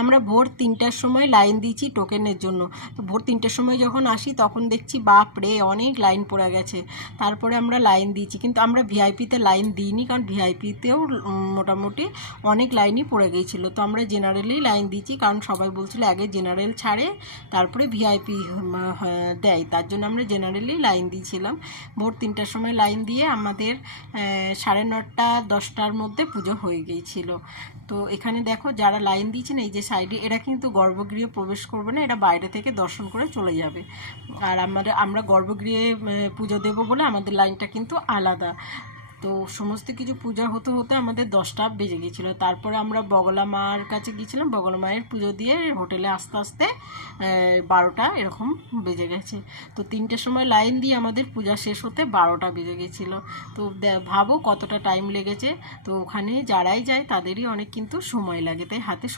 আমরা ভোর 3টার সময় লাইন দিয়েছি টোকেনের জন্য। তো ভোর 3টার সময় যখন আসি তখন দেখছি বাপ রে অনেক লাইন পড়ে গেছে। তারপরে আমরা লাইন দিয়েছি, কিন্তু আমরা ভিআইপিতে লাইন দিইনি, কারণ ভিআইপিতেও মোটামুটি অনেক লাইনই পড়ে গিয়েছিলো। তো আমরা জেনারেলেই লাইন দিয়েছি, কারণ সবাই বলছিল আগে জেনারেল ছাড়ে তারপরে ভিআইপি দেয়, তার জন্য আমরা জেনারেলেই লাইন দিয়েছিলাম। ভোর 3টার সময় লাইন দিয়ে আমাদের 9:30 10টার মধ্যে পুজো হয়ে গিয়েছিল। তো এখানে দেখো যারা লাইন দিয়েছেন এই যে সাইডে, এরা কিন্তু গর্ভগৃহে প্রবেশ করবে না, এরা বাইরে থেকে দর্শন করে চলে যাবে। আর আমরা গর্ভগৃহে পুজো দেবো বলে আমাদের লাইনটা কিন্তু আলাদা। তো সমস্ত কিছু পূজা হতে হতে আমাদের 10টা বেজে গিয়েছিলো। তারপরে আমরা বগলা মার কাছে গিয়েছিলাম, বগলা মায়ের পুজো দিয়ে হোটেলে আস্তে আস্তে 12টা এরকম বেজে গেছে। তো 3টের সময় লাইন দিয়ে আমাদের পূজা শেষ হতে 12টা বেজে গেছিলো। তো ভাবো কতটা টাইম লেগেছে। তো ওখানে যারাই যায় তাদেরই অনেক কিন্তু সময় লাগে, তাই হাতে